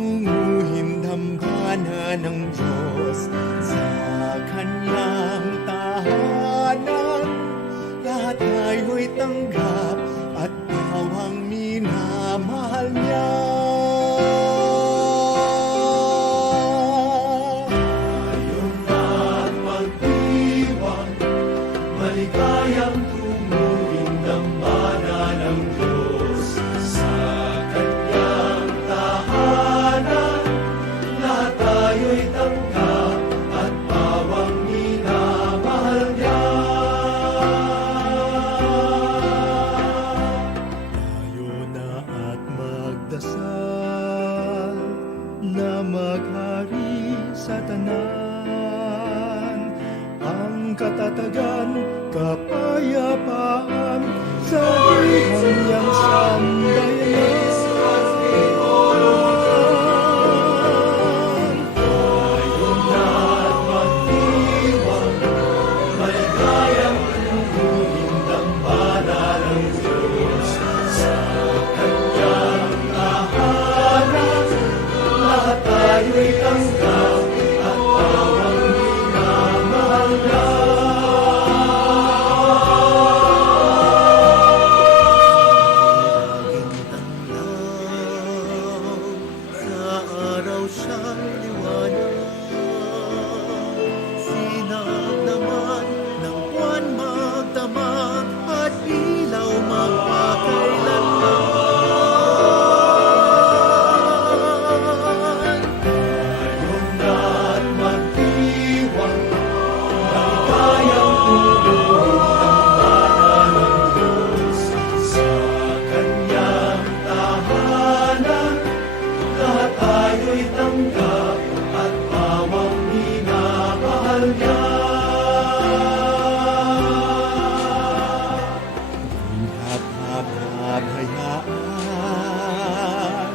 tunguhin dambana ng Diyos sa kanyang tahanan. Lahat tayo'y tanggap at bawang minamahal niya. Ngayon na't magdiwang, maligayang tunguhin dambana ng Diyos sa kanyang tahanan. Lahat tayo'y tanggap at bawang minamahal niya. Tayo na at magdasal na maghari sa tanan, ang katatagan, kapayapaan sa kanyang sambayanan. Tayo na't magdiwang, maligayang tunguhin dambana ng Diyos sa kanyang tahanan. Lahat tayo'y tanggap at bawang minamahal niya. Sa araw siyang liwanag, sinag naman ng buwan magdamag at ilaw magpakailanman. Ngayon na't magdiwang, maligayang tunguhin dambana ng Diyos sa kanyang tahanan. Lahat tayo'y tanggap at bawang minamahal niya. Hab-hab-hayaan,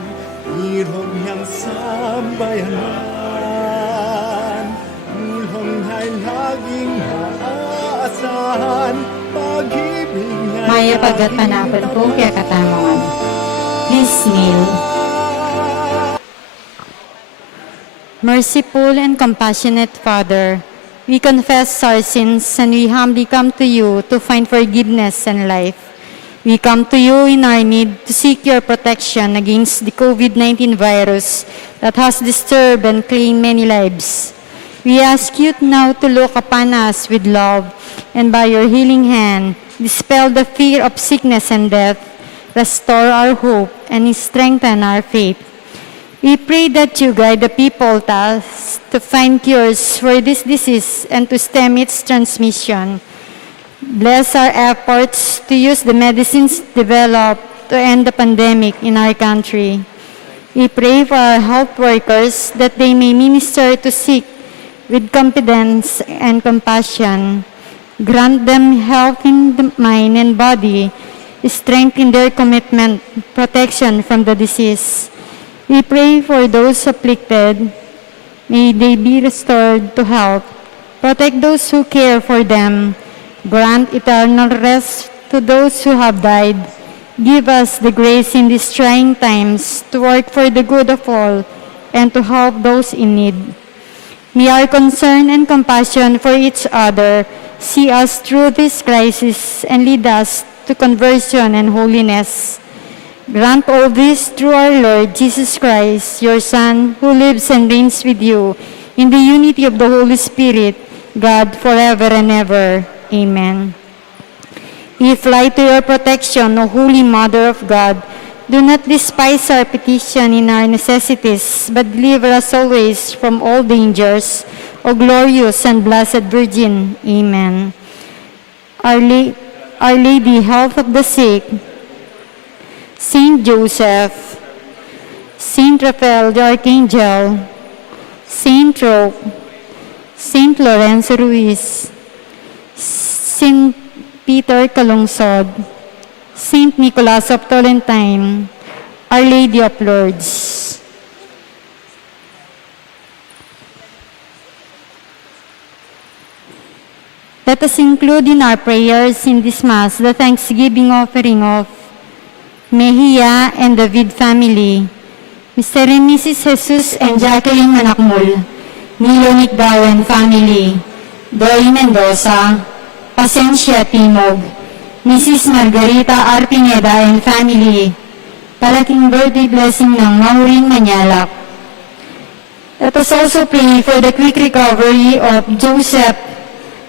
irong niyang sambayanan, ulong ay laging maaasahan, pag-ibig niya Maya pagkat panapal po kaya katanungan. Please kneel. Merciful and compassionate Father, we confess our sins and we humbly come to you to find forgiveness and life. We come to you in our need to seek your protection against the COVID-19 virus that has disturbed and claimed many lives. We ask you now to look upon us with love and by your healing hand, dispel the fear of sickness and death, restore our hope, and strengthen our faith. We pray that you guide the people thus to find cures for this disease and to stem its transmission. Bless our efforts to use the medicines developed to end the pandemic in our country. We pray for our health workers that they may minister to sick with confidence and compassion. Grant them health in the mind and body, strength in their commitment, protection from the disease. We pray for those afflicted. May they be restored to health. Protect those who care for them. Grant eternal rest to those who have died. Give us the grace in these trying times to work for the good of all and to help those in need. May our concern and compassion for each other see us through this crisis and lead us to conversion and holiness. Grant all this through our Lord Jesus Christ, your Son, who lives and reigns with you in the unity of the Holy Spirit, God, forever and ever. Amen. We fly to your protection, O Holy Mother of God. Do not despise our petition in our necessities, but deliver us always from all dangers, O glorious and blessed Virgin. Amen. Our Lady, health of the sick, Saint Joseph, Saint Raphael the Archangel, Saint Roque, Saint Lorenzo Ruiz, Saint Peter Calungsod, Saint Nicholas of Tolentine, Our Lady of Lourdes. Let us include in our prayers in this Mass the thanksgiving offering of Mejia and David family, Mr. and Mrs. Jesus and Jacqueline Manakmul, Nilo Nicdawen family, Doy Mendoza, Pasencia Timog, Mrs. Margarita R. Pineda and family, parating birthday blessing ng Maureen Manyalak. Let us also pray for the quick recovery of Joseph,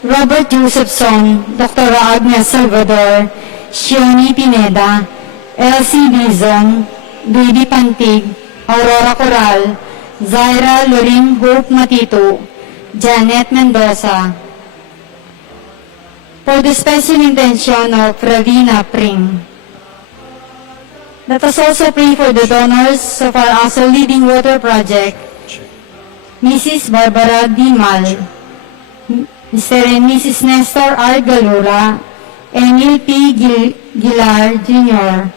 Robert Josephson, Dr. Agnes Salvador, Shioni Pineda, Elsie Dizon, Baby Pantig, Aurora Coral, Zaira Lorin Hope Matito, Janet Mendoza. For the special intention of Ravina Pring. Let us also pray for the donors of our ASOLL Leading Water Project, Mrs. Barbara Dimal, Mr. and Mrs. Nestor R. Galura, Emil P. Gilar Jr.,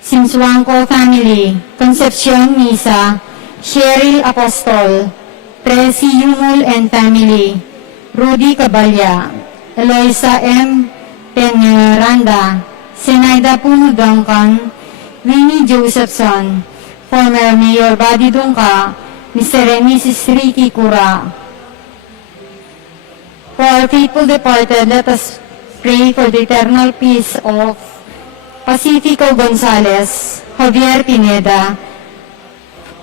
Simsuangco family, Concepcion Misa, Cheryl Apostol, Presi Yumul and family, Rudy Cabalya, Eloisa M. Peñaranda, Senaida Puno Duncan, Winnie Josephson, former Mayor Buddy Dungka, Mr. and Mrs. Ricky Cura. For our faithful departed, let us pray for the eternal peace of Pacifico Gonzalez, Javier Pineda,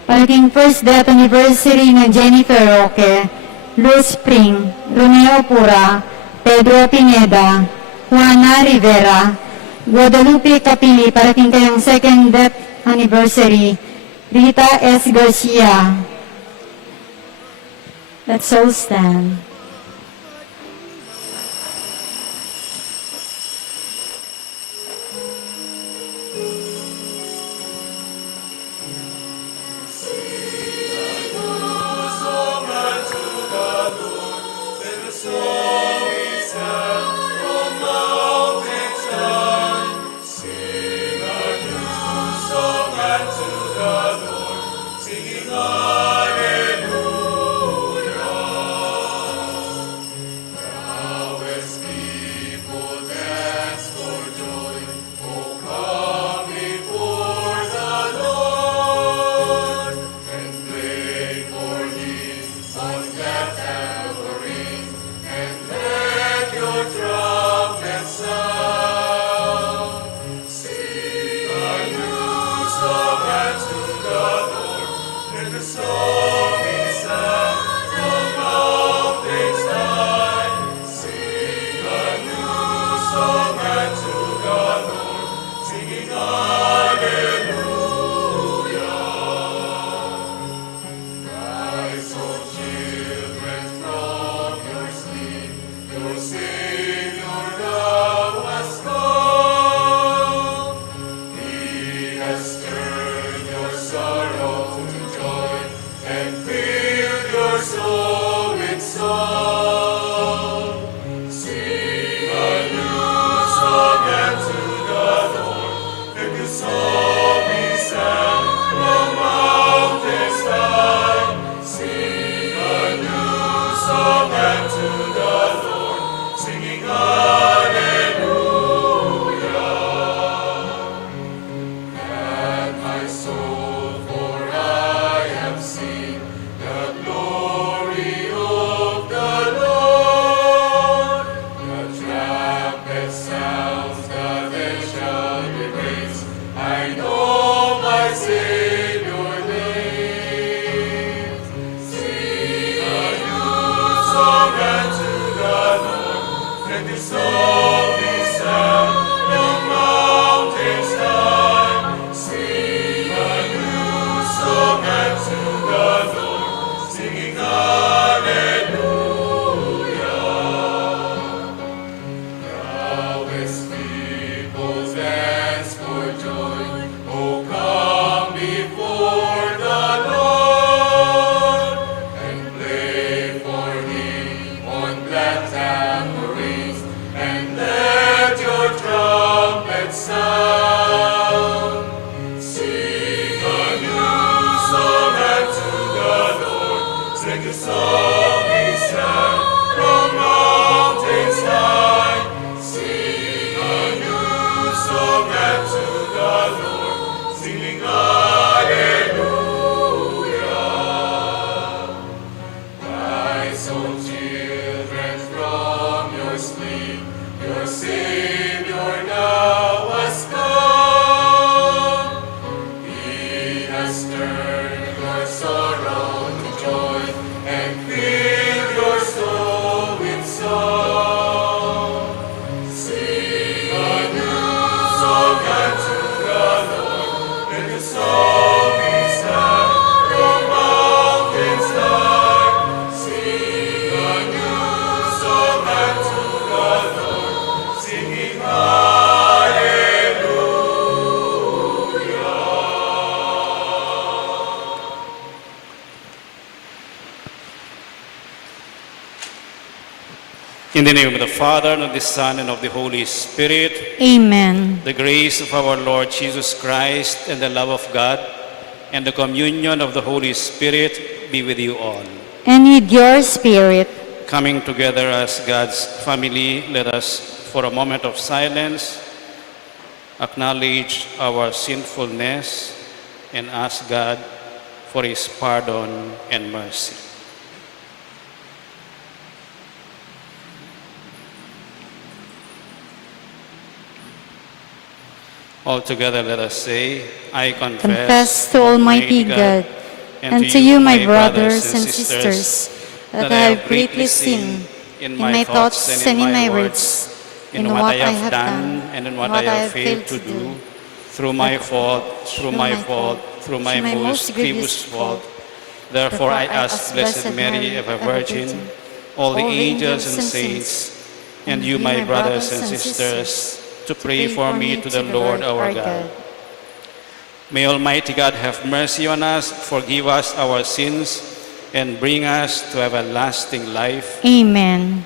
parating first death anniversary ng Jennifer Roque, Luz Spring, Romeo Pura, Pedro Pineda, Juana Rivera, Guadalupe Capili, parating kayong second death anniversary, Rita S. Garcia. Let's all stand. In the name of the Father, and of the Son, and of the Holy Spirit, Amen. the grace of our Lord Jesus Christ, and the love of God, and the communion of the Holy Spirit be with you all. And with your spirit, Coming together as God's family, let us, for a moment of silence, acknowledge our sinfulness and ask God for His pardon and mercy. All together let us say, I confess to Almighty God and to you, my brothers and sisters, that I have greatly sinned in my thoughts and in my words, in what I have done and in what I have failed to do, through my fault, through my most grievous fault. Therefore I ask Blessed Mary, ever Virgin, all the angels and saints, and you, my brothers and sisters, to pray for me to the Lord our God. May Almighty God have mercy on us, forgive us our sins, and bring us to everlasting life. Amen.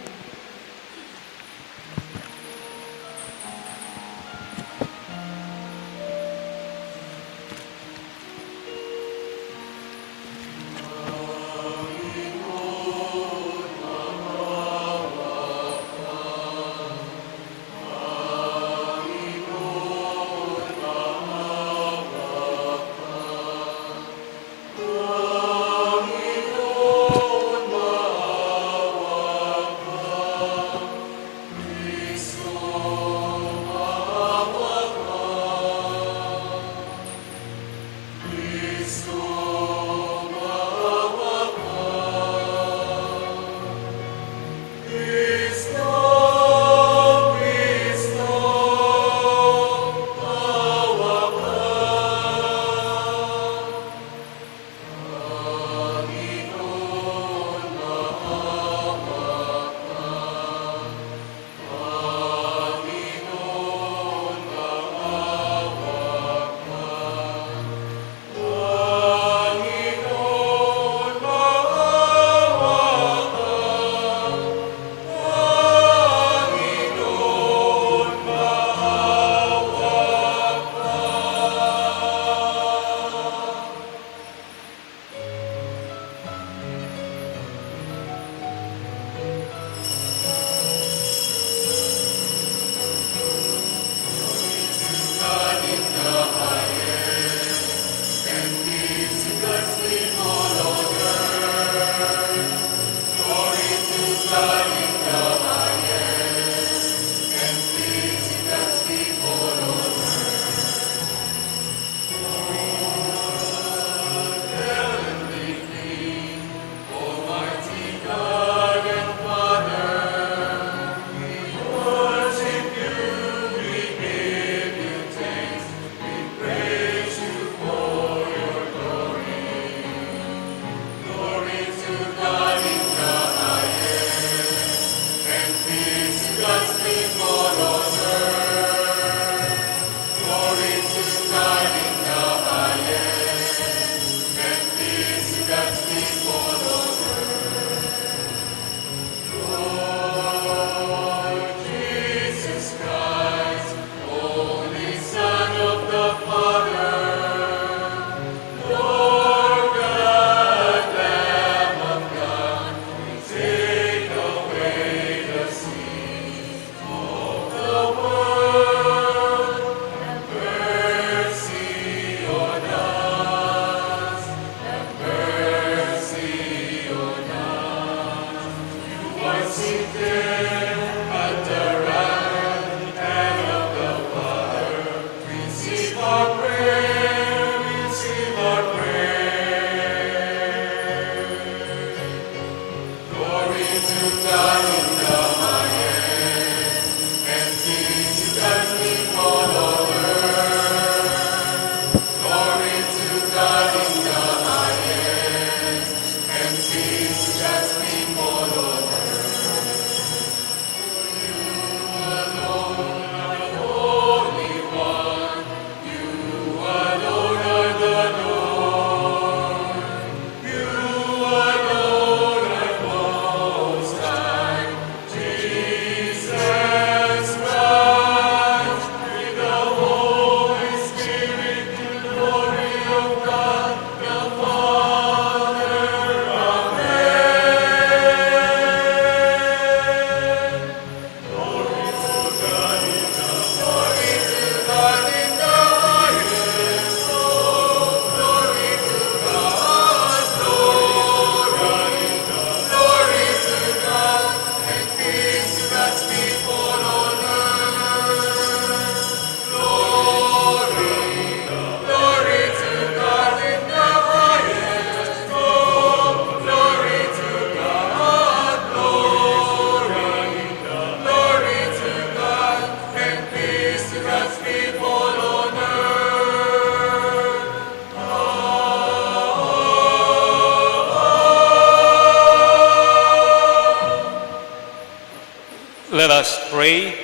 Let us pray.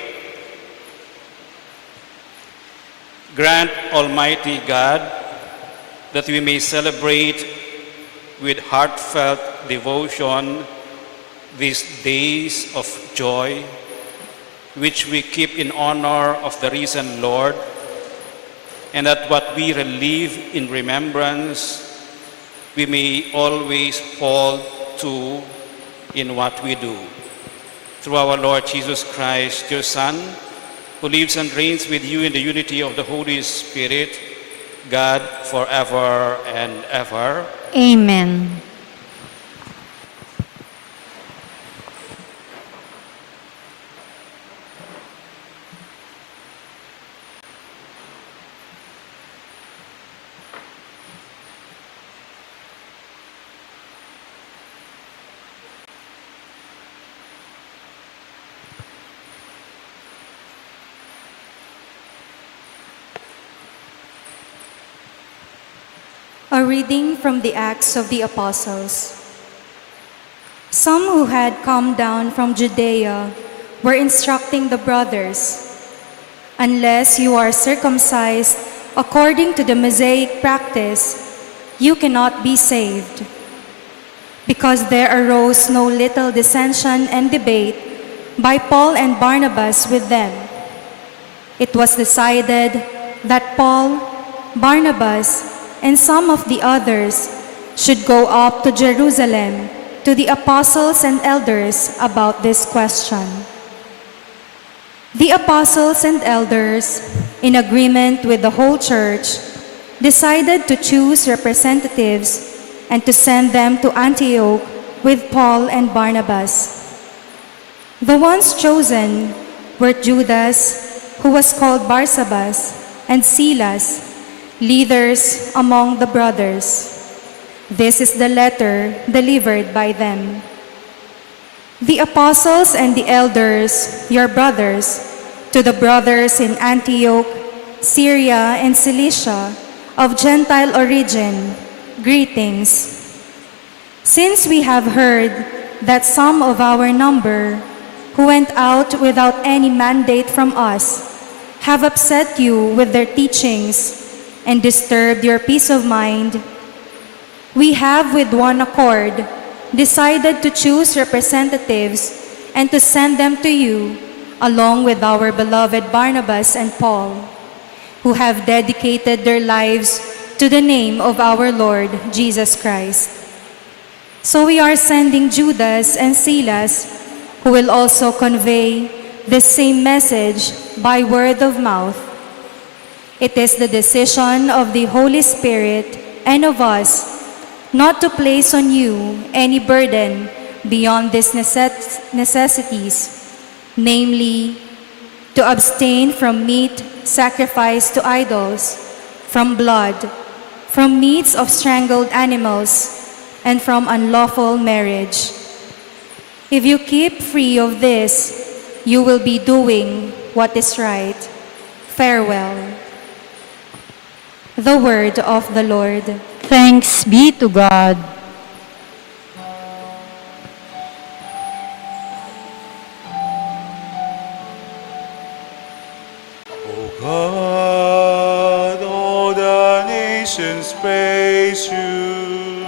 Grant, Almighty God, that we may celebrate with heartfelt devotion these days of joy, which we keep in honor of the risen Lord, and that what we relive in remembrance, we may always hold to in what we do. Through our Lord Jesus Christ, your Son, who lives and reigns with you in the unity of the Holy Spirit, God, forever and ever. Amen. A reading from the Acts of the Apostles. Some who had come down from Judea were instructing the brothers, "Unless you are circumcised according to the Mosaic practice, you cannot be saved." Because there arose no little dissension and debate by Paul and Barnabas with them. It was decided that Paul, Barnabas, and some of the others should go up to Jerusalem to the apostles and elders about this question. The apostles and elders, in agreement with the whole church, decided to choose representatives and to send them to Antioch with Paul and Barnabas. The ones chosen were Judas, who was called Barsabas, and Silas, leaders among the brothers. This is the letter delivered by them. The apostles and the elders, your brothers, to the brothers in Antioch, Syria, and Cilicia, of Gentile origin, greetings. Since we have heard that some of our number, who went out without any mandate from us, have upset you with their teachings and disturbed your peace of mind, we have with one accord decided to choose representatives and to send them to you, along with our beloved Barnabas and Paul, who have dedicated their lives to the name of our Lord Jesus Christ. So we are sending Judas and Silas, who will also convey the same message by word of mouth. It is the decision of the Holy Spirit and of us not to place on you any burden beyond these necessities, namely, to abstain from meat sacrificed to idols, from blood, from meats of strangled animals, and from unlawful marriage. If you keep free of this, you will be doing what is right. Farewell. The word of the Lord. Thanks be to God. O God, all the nations praise you.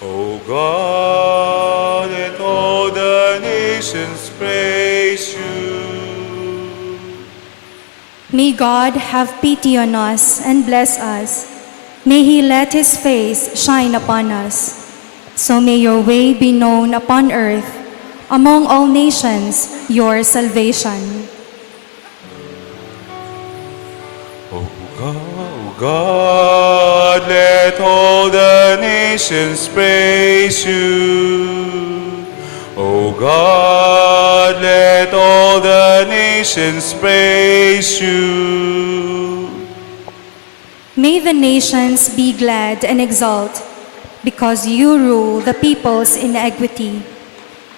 O God, let all the nations praise you. May God have pity on us and bless us. May He let His face shine upon us. So may your way be known upon earth, among all nations, your salvation. O God, let all the nations praise you. O God, let all the nations praise you. May the nations be glad and exult, because you rule the peoples in equity.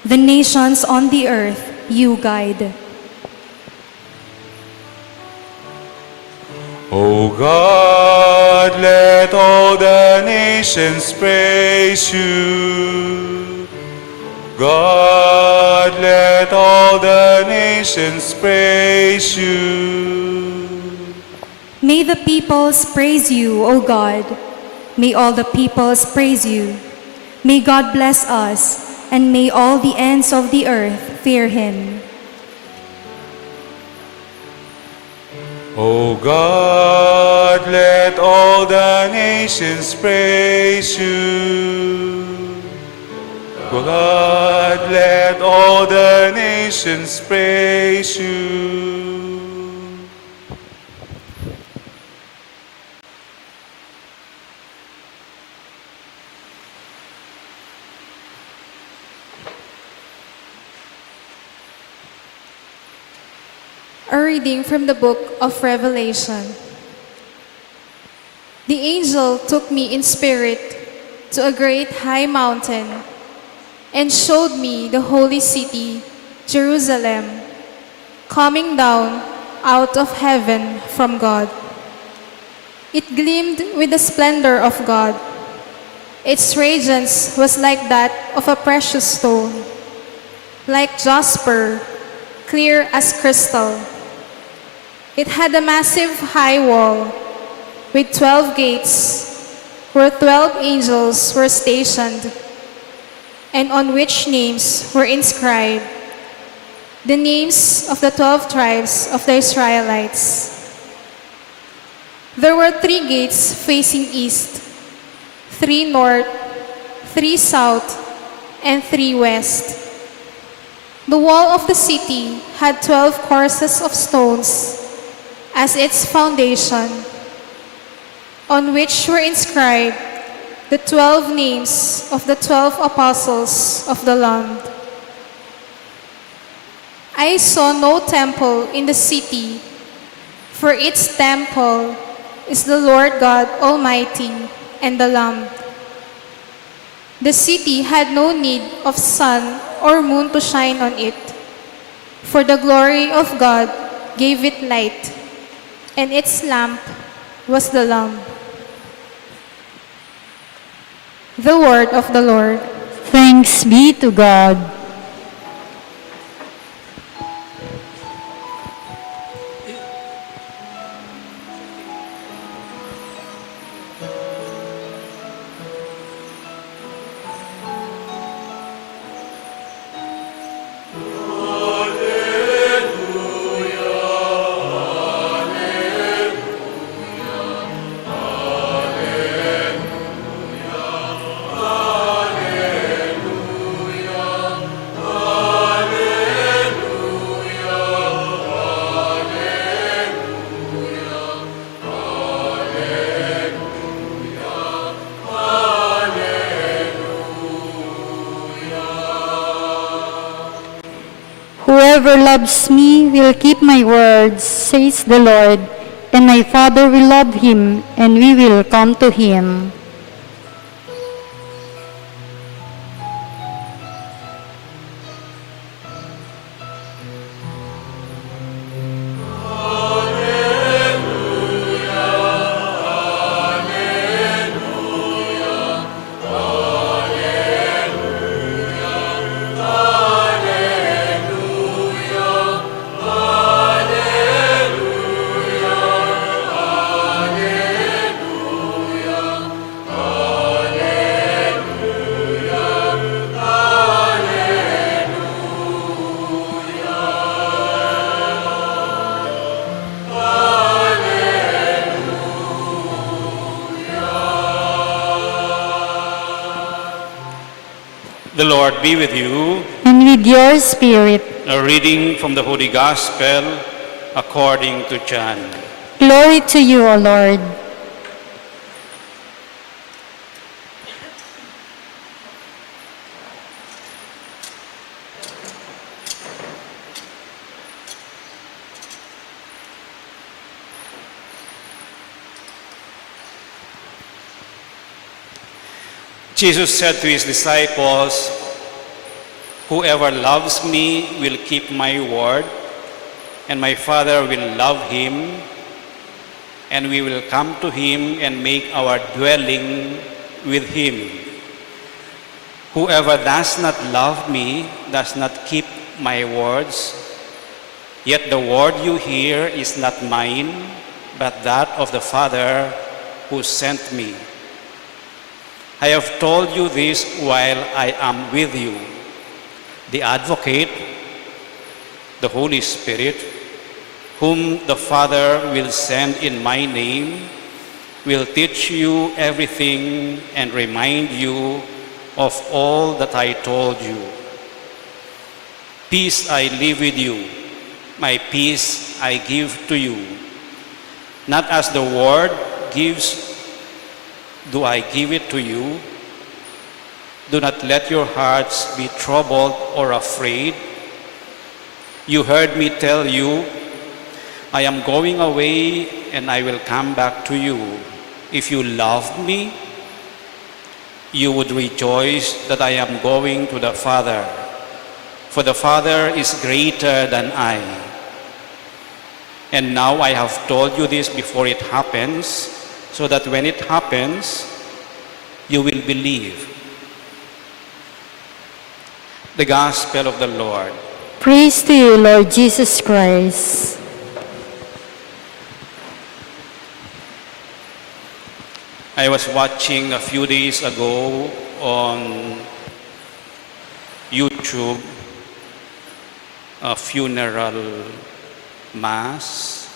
The nations on the earth you guide. O God, let all the nations praise you. God, let all the nations praise you. May the peoples praise you, O God. May all the peoples praise you. May God bless us, and may all the ends of the earth fear him. O God, let all the nations praise you. God, let all the nations praise you. A reading from the book of Revelation. The angel took me in spirit to a great high mountain and showed me the holy city, Jerusalem, coming down out of heaven from God. It gleamed with the splendor of God. Its radiance was like that of a precious stone, like jasper, clear as crystal. It had a massive high wall with 12 gates, where 12 angels were stationed, and on which names were inscribed, the names of the 12 tribes of the Israelites. There were 3 gates facing east, 3 north, 3 south, and 3 west. The wall of the city had 12 courses of stones as its foundation, on which were inscribed the 12 names of the 12 apostles of the Lamb. I saw no temple in the city, for its temple is the Lord God Almighty and the Lamb. The city had no need of sun or moon to shine on it, for the glory of God gave it light, and its lamp was the Lamb. The word of the Lord. Thanks be to God. Whoever loves me will keep my words, says the Lord, and my Father will love him, and we will come to him. The Lord be with you. And with your spirit. A reading from the Holy Gospel according to John. Glory to you, O Lord. Jesus said to his disciples, "Whoever loves me will keep my word, and my Father will love him, and we will come to him and make our dwelling with him. Whoever does not love me does not keep my words. Yet the word you hear is not mine, but that of the Father who sent me. I have told you this while I am with you. The Advocate, the Holy Spirit, whom the Father will send in my name, will teach you everything and remind you of all that I told you. Peace I leave with you, my peace I give to you. Not as the world gives, do I give it to you. Do not let your hearts be troubled or afraid. You heard me tell you, I am going away and I will come back to you. If you loved me, you would rejoice that I am going to the Father, for the Father is greater than I. And now I have told you this before it happens, so that when it happens, you will believe. The Gospel of the Lord. Praise to you, Lord Jesus Christ. I was watching a few days ago on YouTube a funeral mass,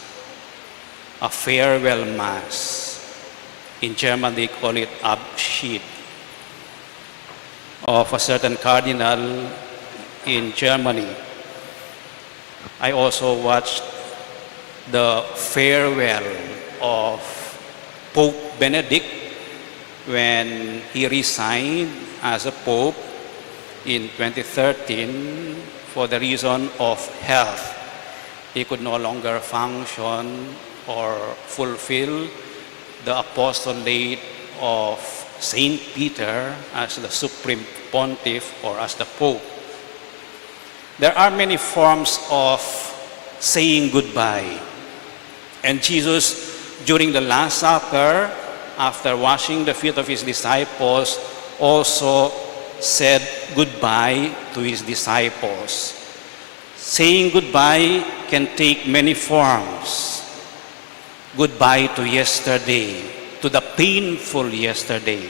a farewell mass. In German they call it Abschied, of a certain cardinal in Germany. I also watched the farewell of Pope Benedict when he resigned as a pope in 2013 for the reason of health. He could no longer function or fulfill the apostolate of Saint Peter as the supreme pontiff or as the pope. There are many forms of saying goodbye. And Jesus, during the Last Supper, after washing the feet of his disciples, also said goodbye to his disciples. Saying goodbye can take many forms. Goodbye to yesterday, to the painful yesterday.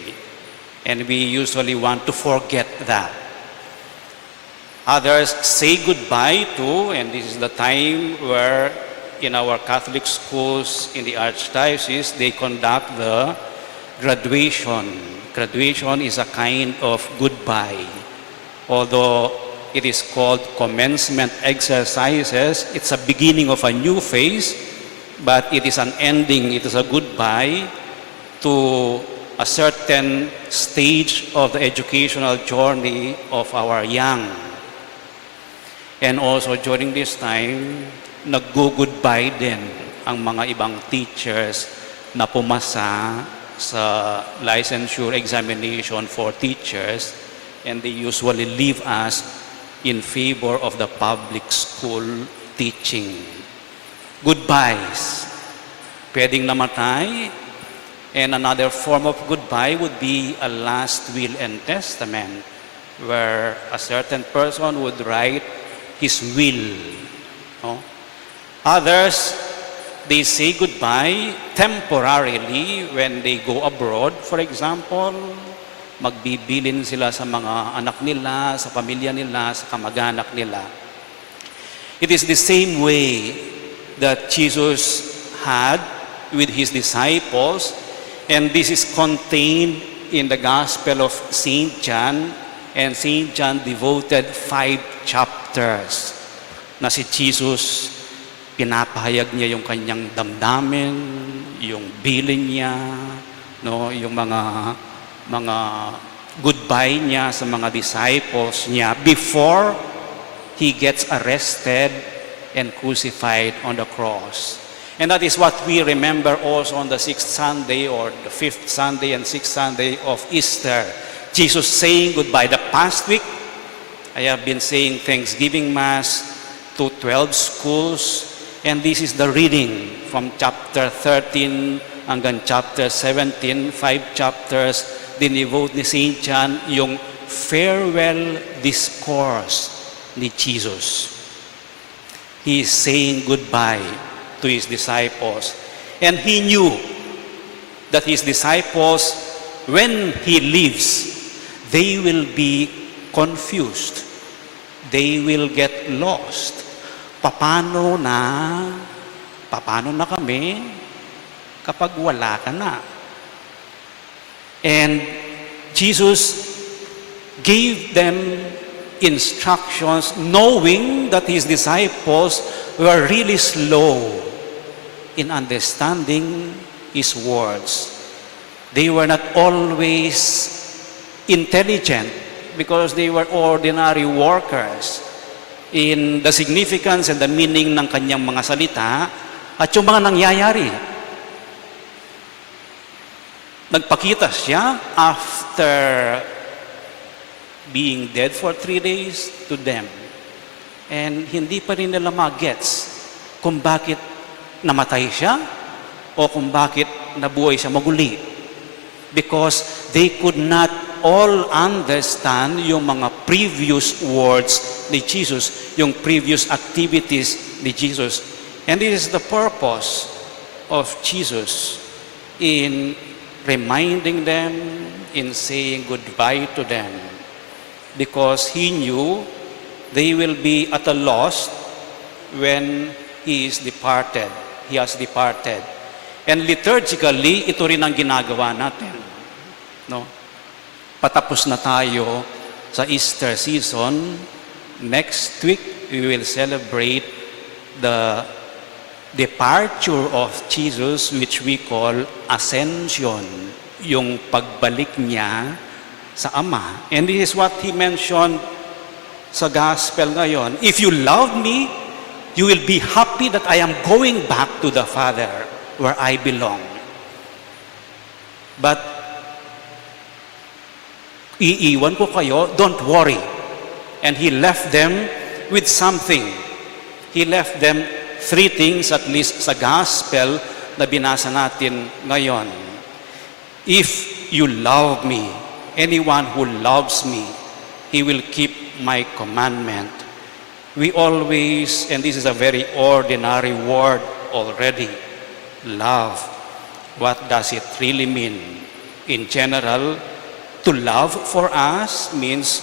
And we usually want to forget that. Others say goodbye to, and this is the time where in our Catholic schools in the Archdiocese, they conduct the graduation. Graduation is a kind of goodbye. Although it is called commencement exercises, it's a beginning of a new phase, but it is an ending, it is a goodbye to a certain stage of the educational journey of our young. And also during this time, nag-goodbye din ang mga ibang teachers na pumasa sa licensure examination for teachers, and they usually leave us in favor of the public school teaching. Goodbyes. Pwedeng namatay. And another form of goodbye would be a last will and testament, where a certain person would write his will. No? Others, they say goodbye temporarily when they go abroad. For example, magbibilin sila sa mga anak nila, sa pamilya nila, sa kamag-anak nila. It is the same way that Jesus had with his disciples, and this is contained in the Gospel of St. John, and St. John devoted 5 chapters na si Jesus, pinapahayag niya yung kanyang damdamin, yung bilin niya, no, yung mga goodbye niya sa mga disciples niya before he gets arrested and crucified on the cross. And that is what we remember also on the 6th Sunday or the 5th Sunday and 6th Sunday of Easter. Jesus saying goodbye. The past week, I have been saying Thanksgiving Mass to 12 schools, and this is the reading from chapter 13 hanggang chapter 17, 5 chapters, dinivote ni St. John yung farewell discourse ni Jesus. He is saying goodbye to his disciples. And he knew that his disciples, when he leaves, they will be confused. They will get lost. Paano na kami kapag wala ka na? And Jesus gave them instructions knowing that his disciples were really slow in understanding his words. They were not always intelligent because they were ordinary workers in the significance and the meaning ng kanyang mga salita at yung mga nangyayari. Nagpakita siya after being dead for 3 days to them. And hindi pa rin nila magets kung bakit namatay siya o kung bakit nabuhay siya maguli. Because they could not all understand yung mga previous words ni Jesus, yung previous activities ni Jesus. And this is the purpose of Jesus in reminding them, in saying goodbye to them. Because he knew they will be at a loss when he is departed. He has departed. And liturgically, ito rin ang ginagawa natin. No? Patapos na tayo sa Easter season. Next week, we will celebrate the departure of Jesus, which we call Ascension, yung pagbalik niya sa Ama. And this is what he mentioned sa Gospel ngayon. If you love me, you will be happy that I am going back to the Father where I belong. But iiwan ko kayo, don't worry. And he left them with something. He left them 3 things at least sa Gospel na binasa natin ngayon. If you love me, anyone who loves me, he will keep my commandment. We always, and this is a very ordinary word already, love. What does it really mean? In general, to love for us means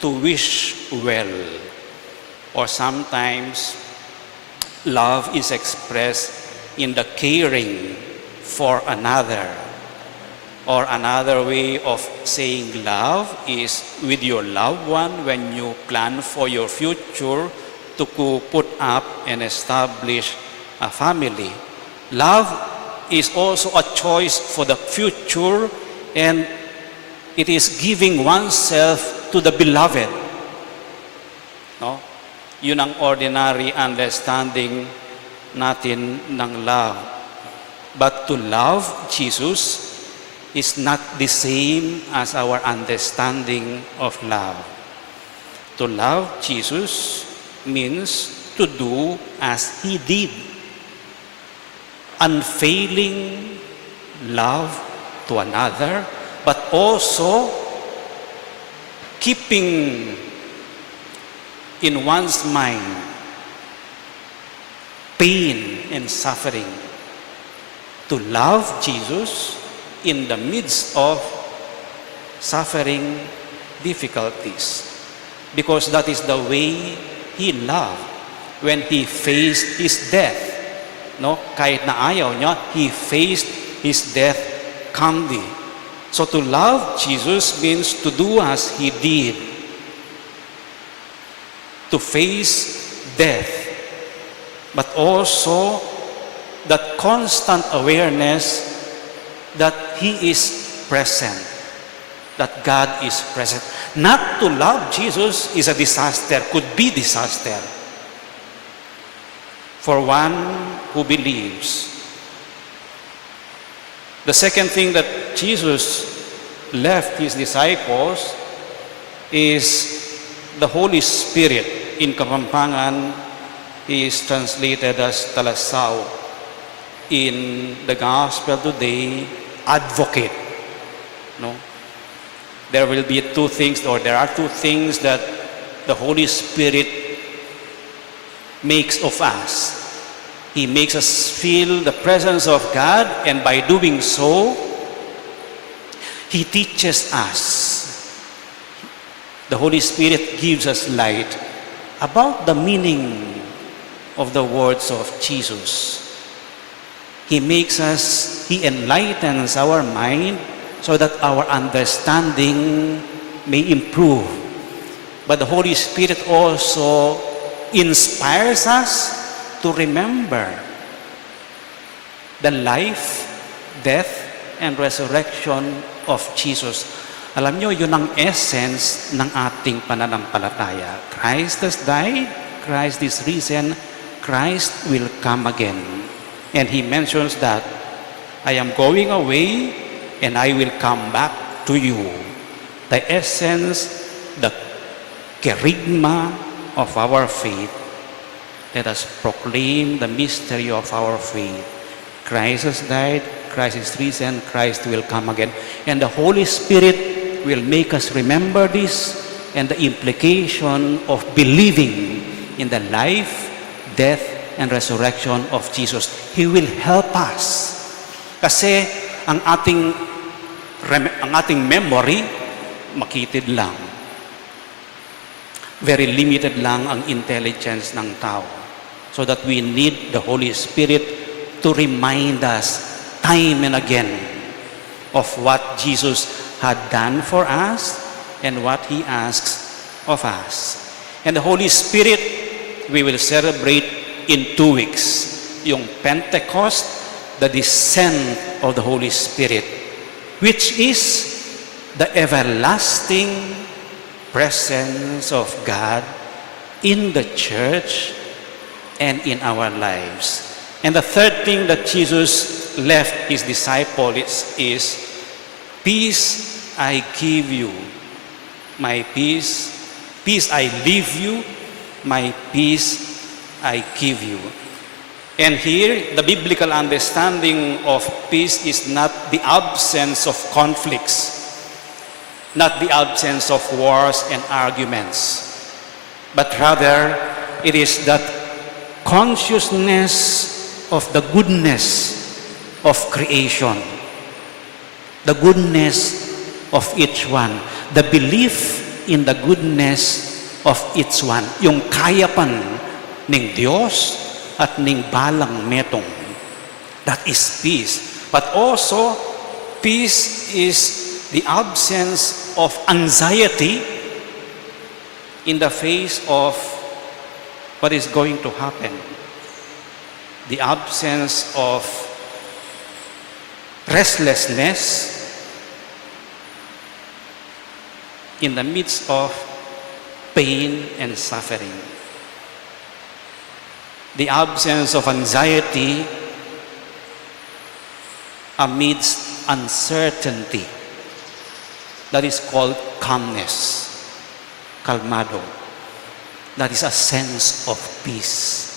to wish well. Or sometimes, love is expressed in the caring for another. Or another way of saying love is with your loved one when you plan for your future to put up and establish a family. Love is also a choice for the future, and it is giving oneself to the beloved. No? Yun ang ordinary understanding natin ng love. But to love Jesus is not the same as our understanding of love. To love Jesus means to do as he did. Unfailing love to another, but also keeping in one's mind pain and suffering. To love Jesus in the midst of suffering, difficulties. Because that is the way he loved when he faced his death. No? Kahit na ayaw niya, he faced his death calmly. So to love Jesus means to do as he did. To face death. But also that constant awareness that he is present, that God is present. Not to love Jesus is a disaster, could be disaster for one who believes. The second thing that Jesus left his disciples is the Holy Spirit. In Kapampangan, he is translated as Talasao. In the Gospel today, Advocate. No? there will be two things, or there are two things that the Holy Spirit makes of us. He makes us feel the presence of God, and by doing so, He teaches us. The Holy Spirit gives us light about the meaning of the words of Jesus. He enlightens our mind so that our understanding may improve. But the Holy Spirit also inspires us to remember the life, death, and resurrection of Jesus. Alam nyo, yun ang essence ng ating pananampalataya. Christ has died, Christ is risen, Christ will come again. And He mentions that, I am going away and I will come back to you. The essence, the kerygma of our faith. Let us proclaim the mystery of our faith. Christ has died, Christ is risen, Christ will come again. And the Holy Spirit will make us remember this and the implication of believing in the life, death, and resurrection of Jesus. He will help us. Kasi ang ating memory, makitid lang. Very limited lang ang intelligence ng tao. So that we need the Holy Spirit to remind us time and again of what Jesus had done for us and what He asks of us. And the Holy Spirit, we will celebrate in 2 weeks. Yung Pentecost, the descent of the Holy Spirit, which is the everlasting presence of God in the church and in our lives. And the third thing that Jesus left His disciples is peace I give you, my peace I leave you, my peace I give you. And here, the biblical understanding of peace is not the absence of conflicts, not the absence of wars and arguments, but rather it is that consciousness of the goodness of creation, the goodness of each one, the belief in the goodness of each one, yung kayapan ng Diyos at ng balang metong. That is peace. But also, peace is the absence of anxiety in the face of what is going to happen. The absence of restlessness in the midst of pain and suffering. The absence of anxiety amidst uncertainty. That is called calmness. Calmado. That is a sense of peace.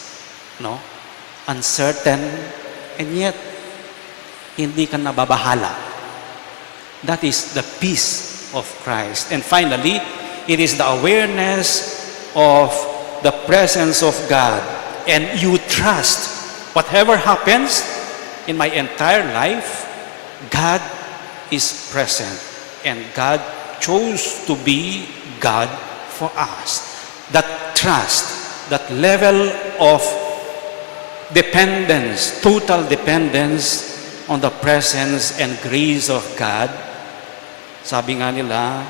No? Uncertain, and yet, hindi ka nababahala. That is the peace of Christ. And finally, it is the awareness of the presence of God. And you trust whatever happens in my entire life, God is present. And God chose to be God for us. That trust, that level of dependence, total dependence on the presence and grace of God, sabi nga nila,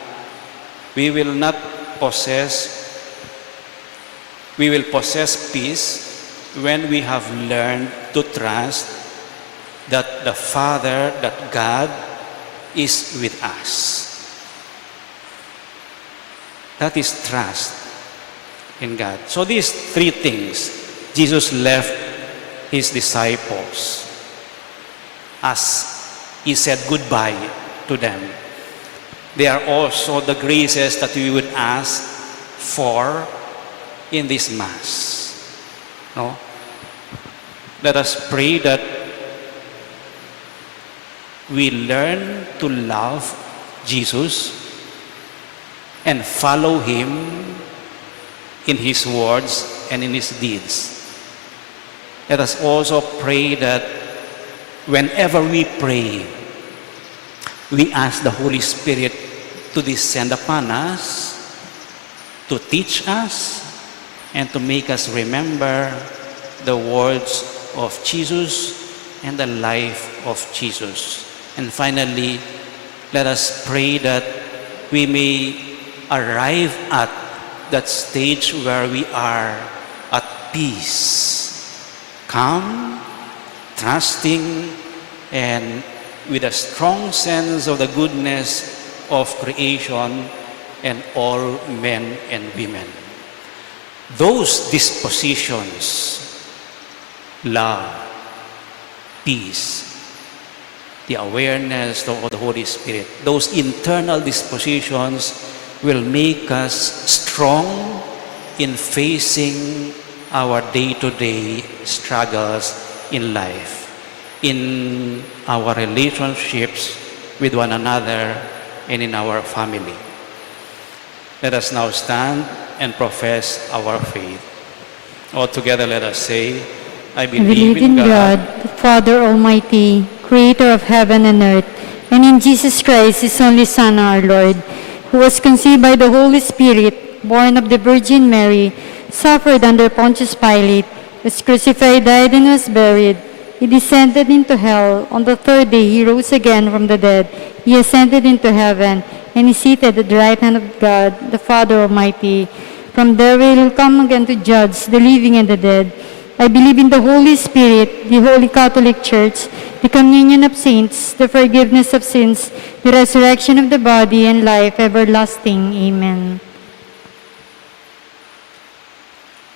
we will possess peace when we have learned to trust that the Father, that God is with us. That is trust in God. So these three things, Jesus left His disciples as He said goodbye to them. They are also the graces that we would ask for in this Mass. No? Let us pray that we learn to love Jesus and follow Him in His words and in His deeds. Let us also pray that whenever we pray, we ask the Holy Spirit to descend upon us, to teach us, and to make us remember the words of Jesus and the life of Jesus. And finally, let us pray that we may arrive at that stage where we are at peace, calm, trusting, and with a strong sense of the goodness of creation and all men and women. Those dispositions, love, peace, the awareness of the Holy Spirit, those internal dispositions will make us strong in facing our day-to-day struggles in life, in our relationships with one another and in our family. Let us now stand and profess our faith. All together let us say, I I believe in God, the Father Almighty, creator of heaven and earth, and in Jesus Christ, His only Son, our Lord, who was conceived by the Holy Spirit, born of the Virgin Mary, suffered under Pontius Pilate, was crucified, died, and was buried. He descended into hell. On the third day He rose again from the dead. He ascended into heaven, and is seated at the right hand of God, the Father Almighty. From there He will come again to judge the living and the dead. I believe in the Holy Spirit, the Holy Catholic Church, the communion of saints, the forgiveness of sins, the resurrection of the body, and life everlasting. Amen.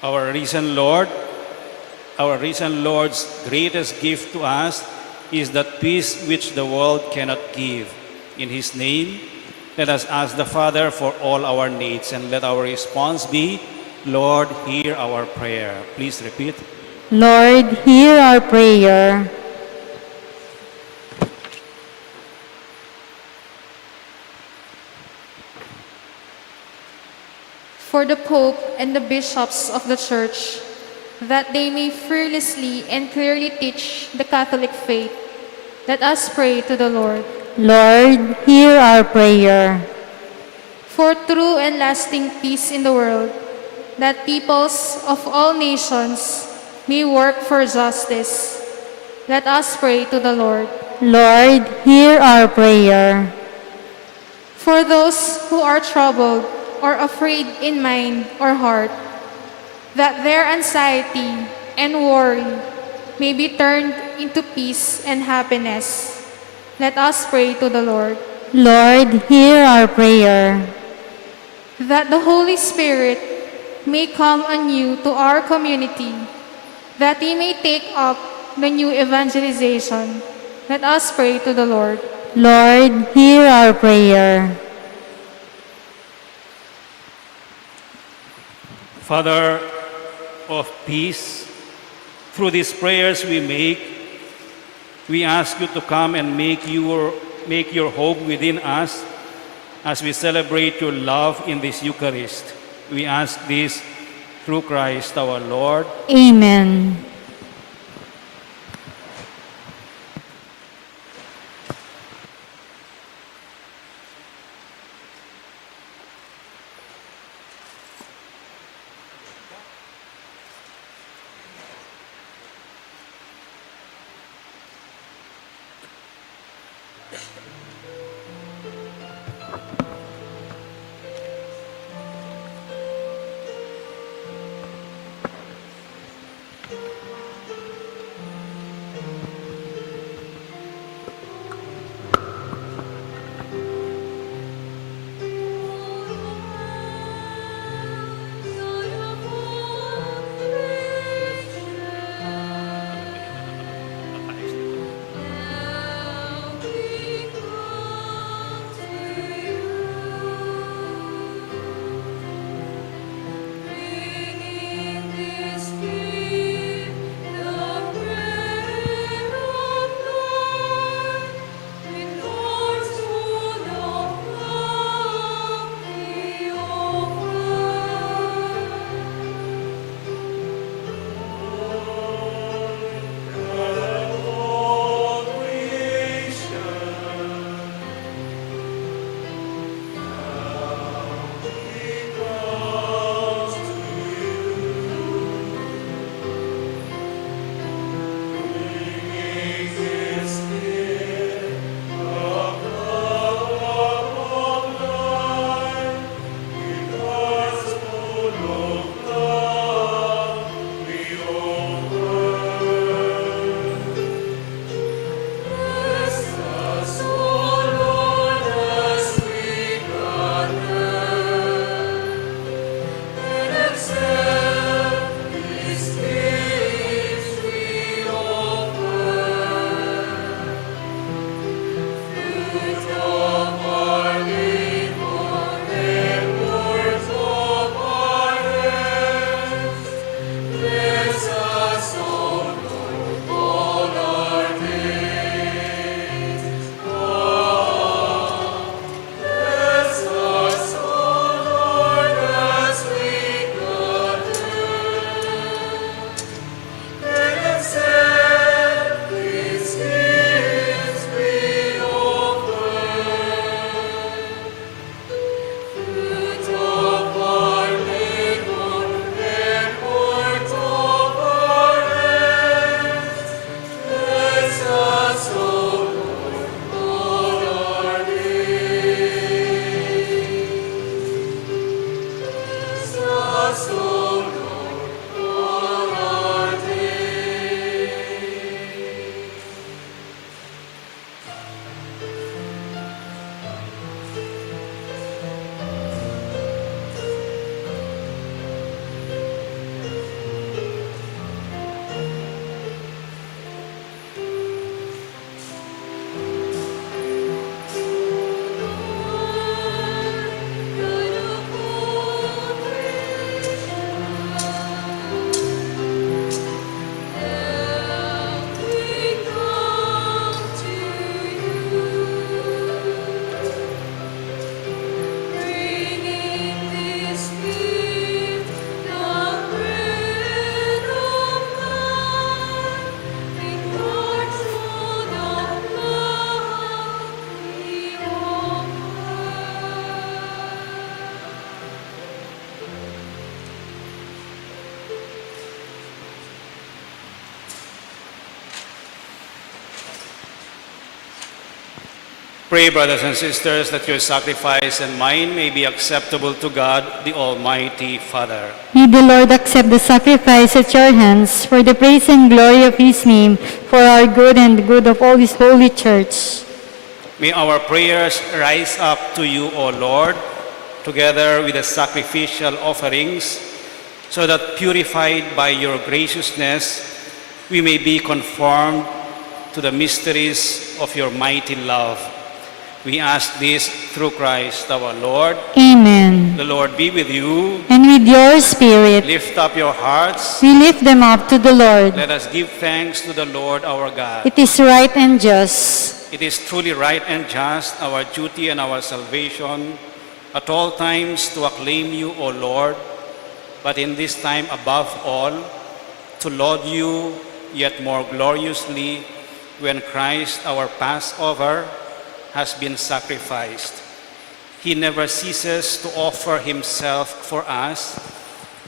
our risen Lord's greatest gift to us is that peace which the world cannot give. In His name, let us ask the Father for all our needs, and let our response be, Lord, hear our prayer. Please repeat. Lord, hear our prayer. For the Pope and the bishops of the Church, that they may fearlessly and clearly teach the Catholic faith, let us pray to the Lord. Lord, hear our prayer. For true and lasting peace in the world, that peoples of all nations may work for justice, let us pray to the Lord. Lord, hear our prayer. For those who are troubled or afraid in mind or heart, that their anxiety and worry may be turned into peace and happiness, let us pray to the Lord. Lord, hear our prayer. That the Holy Spirit may come anew to our community, that He may take up the new evangelization, let us pray to the Lord. Lord, hear our prayer. Father of peace, through these prayers we make, we ask you to come and make your home within us as we celebrate your love in this Eucharist. We ask this through Christ our Lord. Amen. Pray, brothers and sisters, that your sacrifice and mine may be acceptable to God, the Almighty Father. May the Lord accept the sacrifice at your hands for the praise and glory of his name, for our good and the good of all his holy church. May our prayers rise up to you, O Lord, together with the sacrificial offerings, so that purified by your graciousness, we may be conformed to the mysteries of your mighty love. We ask this through Christ our Lord. Amen. The Lord be with you. And with your spirit, Lift up your hearts. we lift them up to the Lord. Let us give thanks to the Lord our God. It is right and just. It is truly right and just, our duty and our salvation, at all times to acclaim you, O Lord, but in this time above all, to laud you yet more gloriously when Christ, our Passover, has been sacrificed. He never ceases to offer himself for us,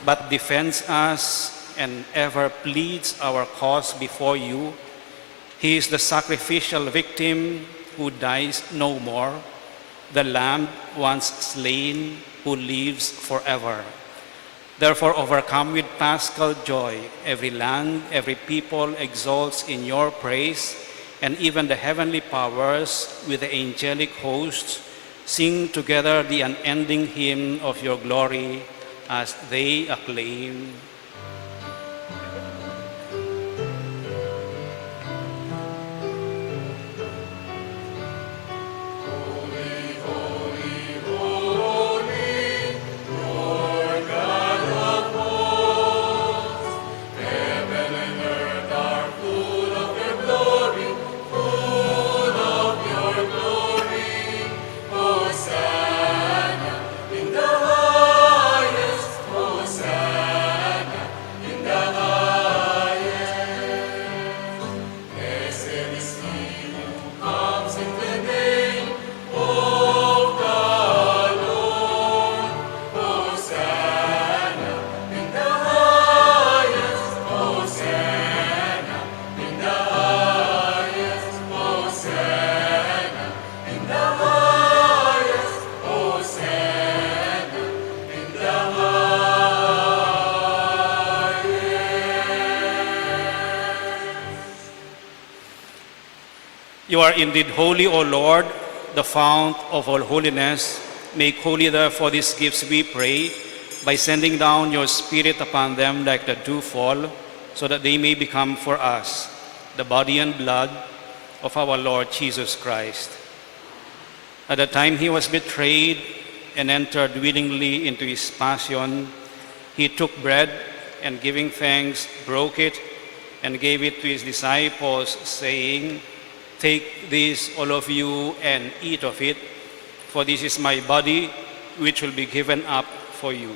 but defends us and ever pleads our cause before you. He is the sacrificial victim who dies no more, the Lamb once slain who lives forever. Therefore, overcome with paschal joy, every land, every people exalts in your praise, and even the heavenly powers with the angelic hosts sing together the unending hymn of your glory as they acclaim. You are indeed holy, O Lord, the fount of all holiness. Make holy therefore these gifts, we pray, by sending down your Spirit upon them like the dewfall, so that they may become for us the body and blood of our Lord Jesus Christ. At the time he was betrayed and entered willingly into his passion, he took bread and giving thanks, broke it and gave it to his disciples, saying, "Take this, all of you, and eat of it, for this is my body, which will be given up for you."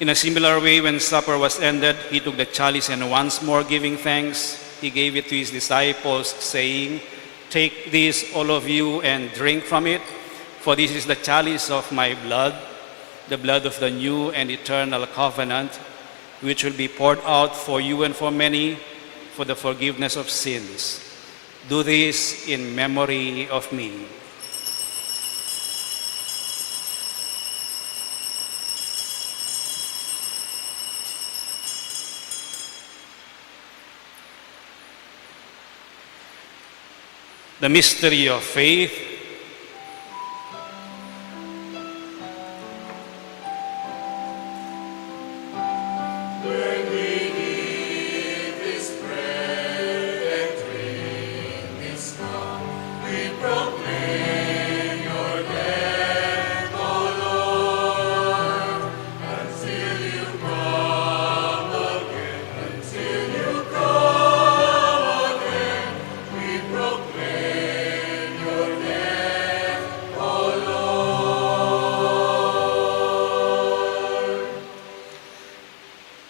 In a similar way, when supper was ended, he took the chalice and once more giving thanks, he gave it to his disciples, saying, "Take this, all of you, and drink from it, for this is the chalice of my blood, the blood of the new and eternal covenant, which will be poured out for you and for many for the forgiveness of sins. Do this in memory of me." The mystery of faith.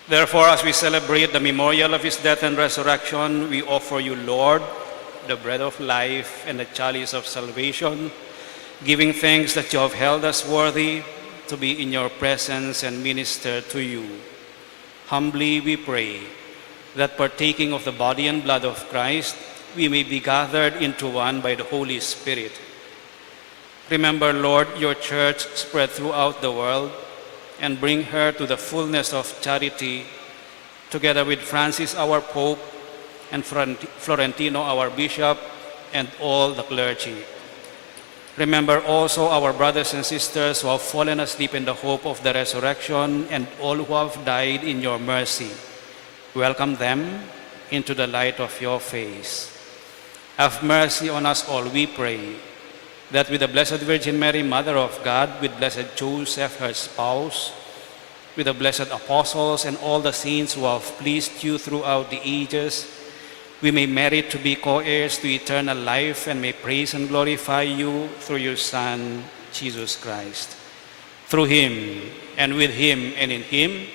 Therefore, as we celebrate the memorial of his death and resurrection, we offer you, Lord, the bread of life and the chalice of salvation, giving thanks that you have held us worthy to be in your presence and minister to you. Humbly we pray that partaking of the body and blood of Christ, we may be gathered into one by the Holy Spirit. Remember, Lord, your church spread throughout the world, and bring her to the fullness of charity, together with Francis, our Pope, and Florentino, our Bishop, and all the clergy. Remember also our brothers and sisters who have fallen asleep in the hope of the resurrection, and all who have died in your mercy. Welcome them into the light of your face. Have mercy on us all, we pray, that with the Blessed Virgin Mary, Mother of God, with Blessed Joseph, her spouse, with the blessed apostles and all the saints who have pleased you throughout the ages, we may merit to be co-heirs to eternal life and may praise and glorify you through your Son, Jesus Christ. Through him, and with him, and in him,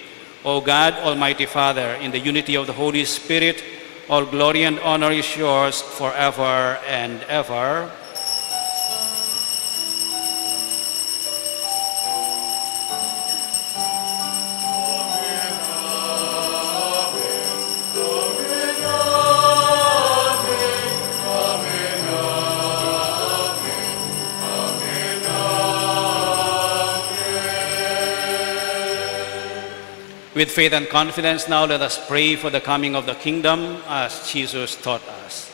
O God, Almighty Father, in the unity of the Holy Spirit, all glory and honor is yours forever and ever. With faith and confidence now, let us pray for the coming of the kingdom as Jesus taught us.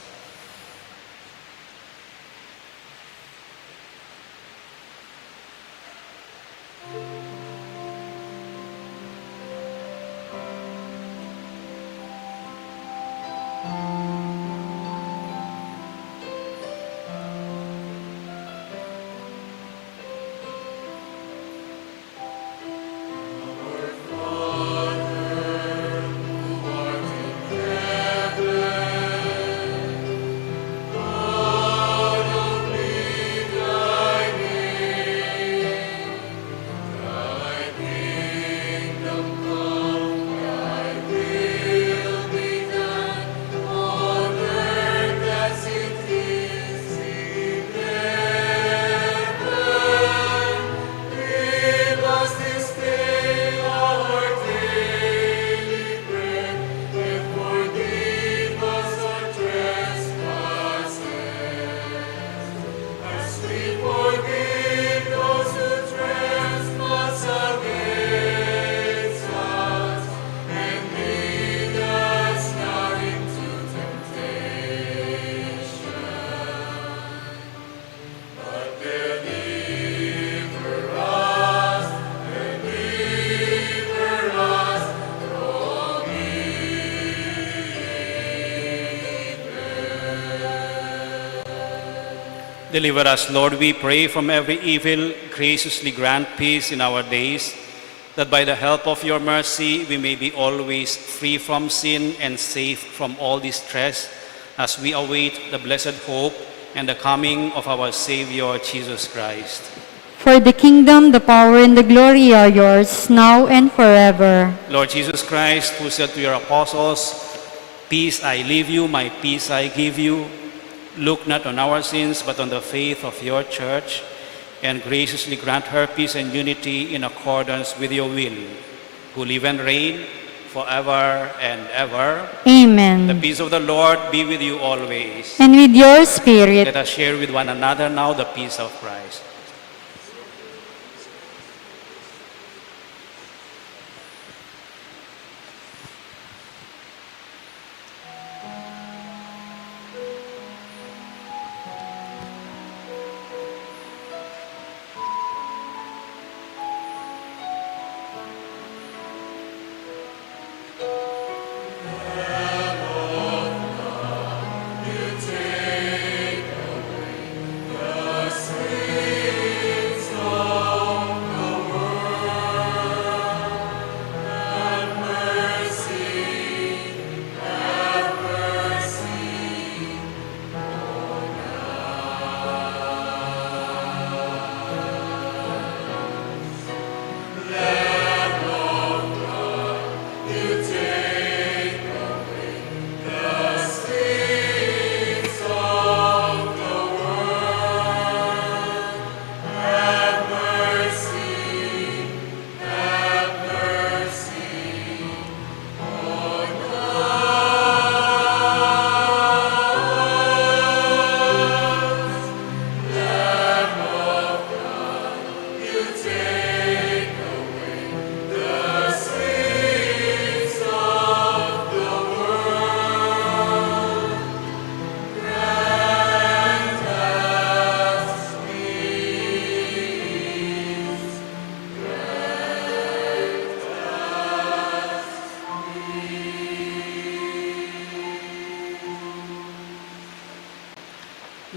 Deliver us, Lord, we pray, from every evil. Graciously grant peace in our days, that by the help of your mercy we may be always free from sin and safe from all distress, as we await the blessed hope and the coming of our Savior, Jesus Christ. For the kingdom, the power, and the glory are yours, now and forever. Lord Jesus Christ, who said to your apostles, "Peace I leave you, my peace I give you," look not on our sins, but on the faith of your church, and graciously grant her peace and unity in accordance with your will, who live and reign forever and ever. Amen. The peace of the Lord be with you always. And with your spirit. Let us share with one another now the peace of Christ. Take away the sin.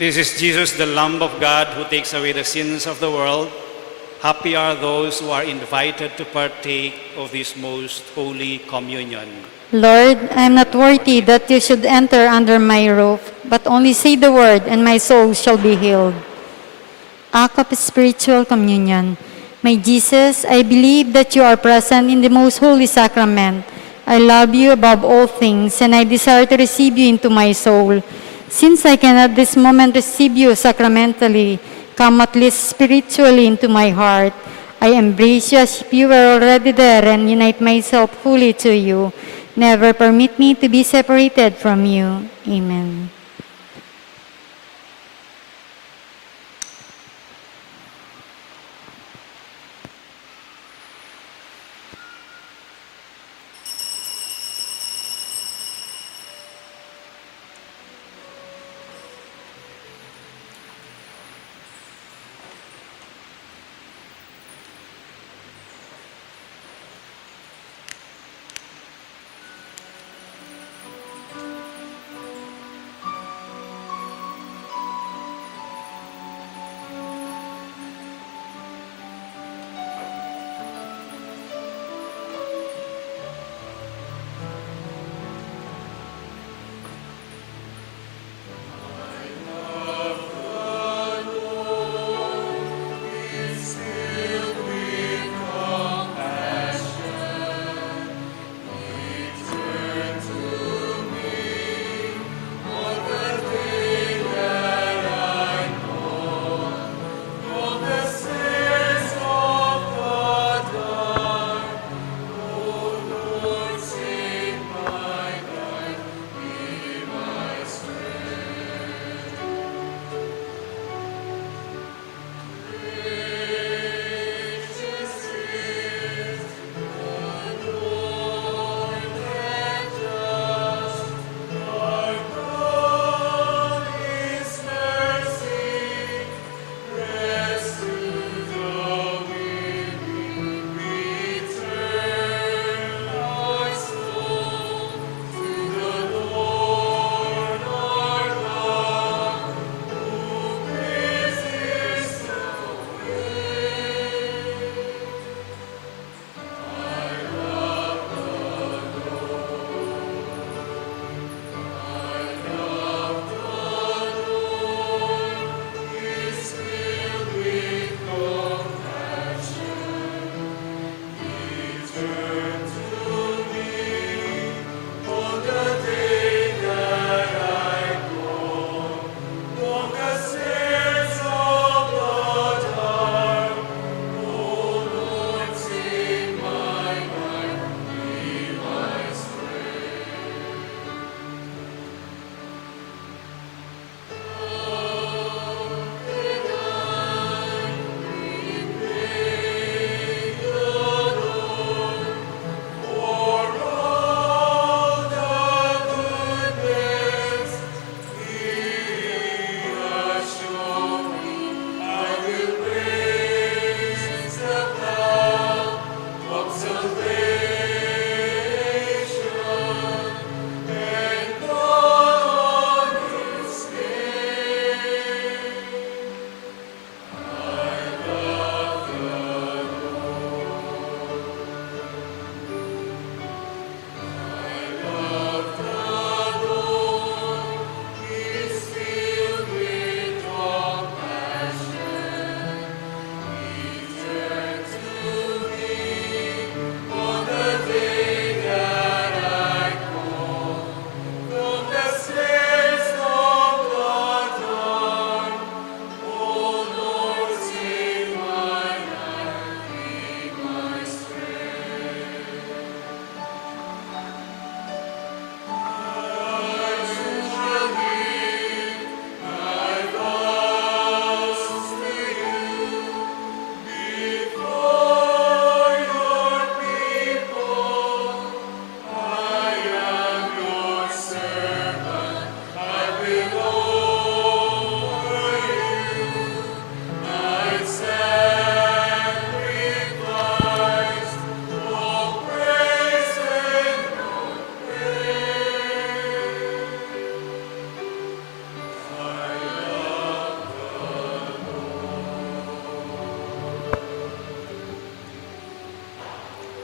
This is Jesus, the Lamb of God, who takes away the sins of the world. Happy are those who are invited to partake of this most holy communion. Lord, I am not worthy that you should enter under my roof, but only say the word, and my soul shall be healed. Act of Spiritual Communion. My Jesus, I believe that you are present in the most holy sacrament. I love you above all things, and I desire to receive you into my soul. Since I cannot this moment receive you sacramentally, come at least spiritually into my heart. I embrace you as if you were already there and unite myself fully to you. Never permit me to be separated from you. Amen.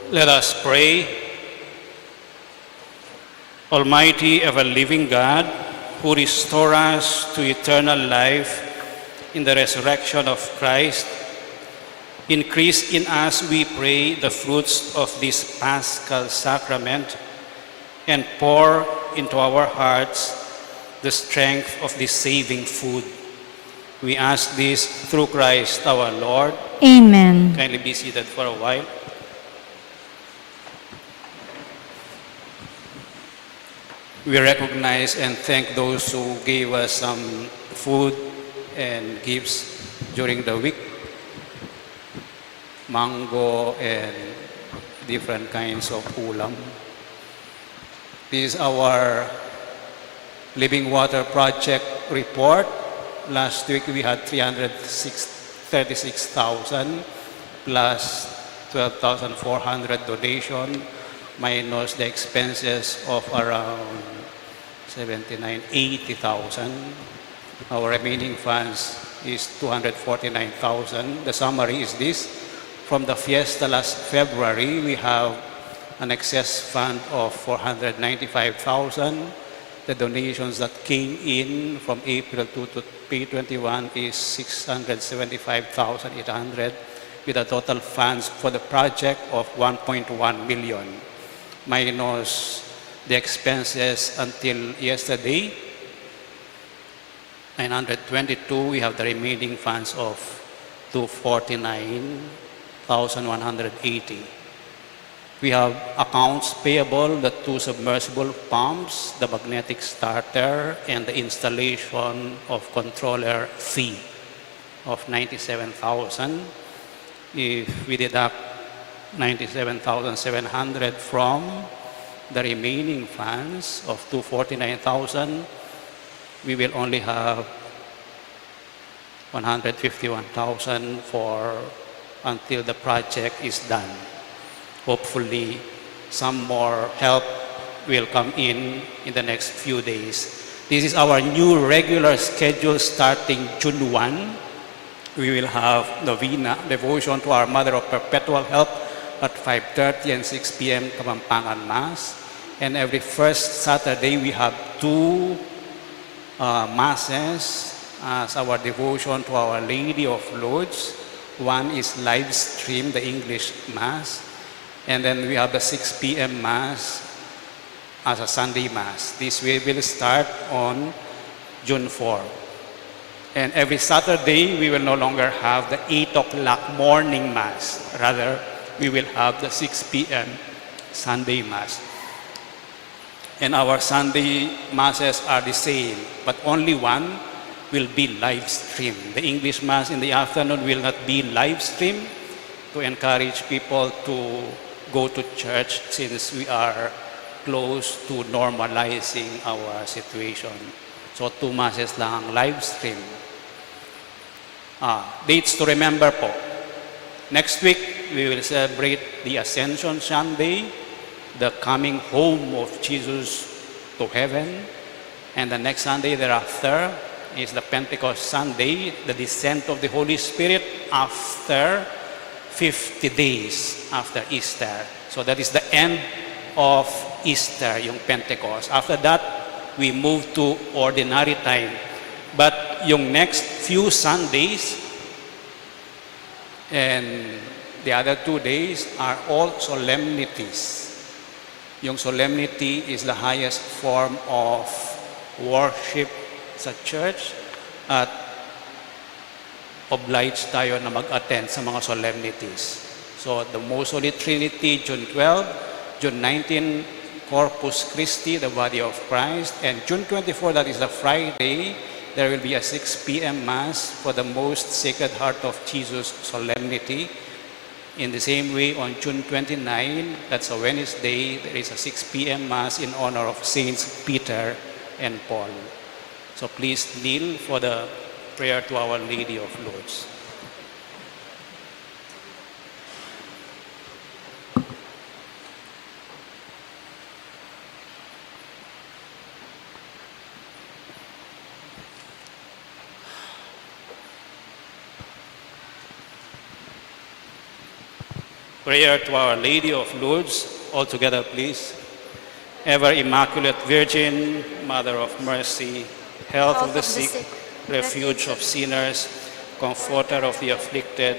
Let us pray. Almighty ever-living God, who restore us to eternal life in the resurrection of Christ, increase in us, we pray, the fruits of this Paschal sacrament and pour into our hearts the strength of this saving food. We ask this through Christ our Lord. Amen. Kindly be seated for a while. We recognize and thank those who gave us some food and gifts during the week. Mango and different kinds of ulam. This is our Living Water Project report. Last week we had 36,000 plus 12,400 donation minus the expenses of around 80,000. Our remaining funds is 249,000. The summary is this. From the fiesta last February, we have an excess fund of 495,000. The donations that came in from April 2 to P21 is 675,800 with a total funds for the project of 1.1 million minus the expenses until yesterday, 922. We have the remaining funds of 249,180. We have accounts payable, the 2 submersible pumps, the magnetic starter, and the installation of controller fee of 97,000. If we deduct 97,700 from the remaining funds of 249,000, we will only have 151,000 for until the project is done. Hopefully, some more help will come in the next few days. This is our new regular schedule starting June 1. We will have novena, devotion to our Mother of Perpetual Help at 5:30 and 6 p.m. Kapampangan Mass. And every first Saturday, we have 2 masses as our devotion to Our Lady of Lourdes. One is live stream, the English Mass. And then we have the 6 p.m. Mass as a Sunday Mass. This will start on June 4. And every Saturday, we will no longer have the 8 o'clock morning Mass. Rather, we will have the 6 p.m. Sunday Mass. And our Sunday Masses are the same, but only one will be live streamed. The English Mass in the afternoon will not be live streamed to encourage people to go to church since we are close to normalizing our situation. So 2 Masses lang ang live stream. Dates to remember po. Next week, we will celebrate the Ascension Sunday, the coming home of Jesus to heaven. And the next Sunday thereafter is the Pentecost Sunday, the descent of the Holy Spirit after 50 days after Easter. So that is the end of Easter, yung Pentecost. After that, we move to ordinary time. But yung next few Sundays and the other 2 days are all solemnities. Yung solemnity is the highest form of worship sa church at obliged tayo na mag-attend sa mga solemnities. So the Most Holy Trinity, June 12, June 19, Corpus Christi, the body of Christ, and June 24, that is the Friday, there will be a 6 p.m. Mass for the Most Sacred Heart of Jesus solemnity. In the same way, on June 29, that's a Wednesday, there is a 6 p.m. Mass in honor of Saints Peter and Paul. So please kneel for the prayer to Our Lady of Lourdes. Prayer to Our Lady of Lourdes, all together please. Ever Immaculate Virgin, Mother of Mercy, Health of the sick, Refuge of sinners, Comforter of the afflicted,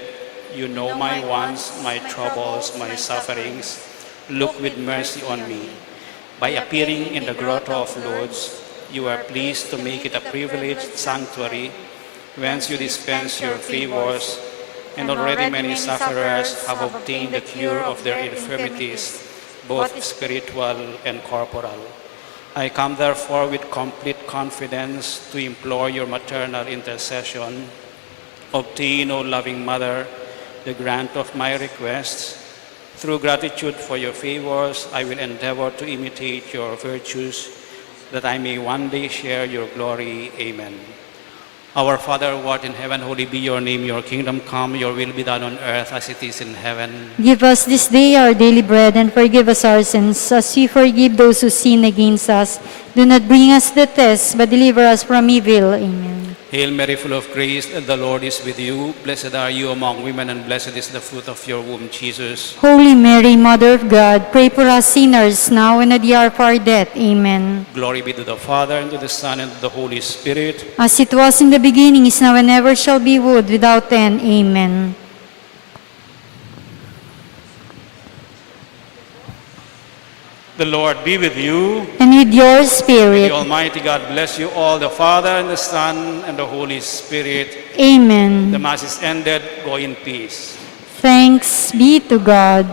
you know my wants, my troubles, my sufferings. Look with mercy on me. By appearing in the grotto of Lourdes, you are pleased to make it a privileged sanctuary, whence you dispense your favors, and already many sufferers have obtained the cure of their infirmities, both spiritual and corporal. I come therefore with complete confidence to implore your maternal intercession. Obtain, O loving Mother, the grant of my requests. Through gratitude for your favors, I will endeavor to imitate your virtues, that I may one day share your glory. Amen. Our Father, who art in heaven, holy be your name. Your kingdom come, your will be done on earth as it is in heaven. Give us this day our daily bread, and forgive us our sins, as we forgive those who sin against us. Do not bring us to test, but deliver us from evil. Amen. Hail Mary, full of grace, the Lord is with you. Blessed are you among women, and blessed is the fruit of your womb, Jesus. Holy Mary, Mother of God, pray for us sinners, now and at the hour of our death. Amen. Glory be to the Father, and to the Son, and to the Holy Spirit. As it was in the beginning, is now, and ever shall be, world without end. Amen. The Lord be with you. And with your May spirit. the Almighty God bless you all, the Father, and the Son, and the Holy Spirit. Amen. The Mass is ended. Go in peace. Thanks be to God.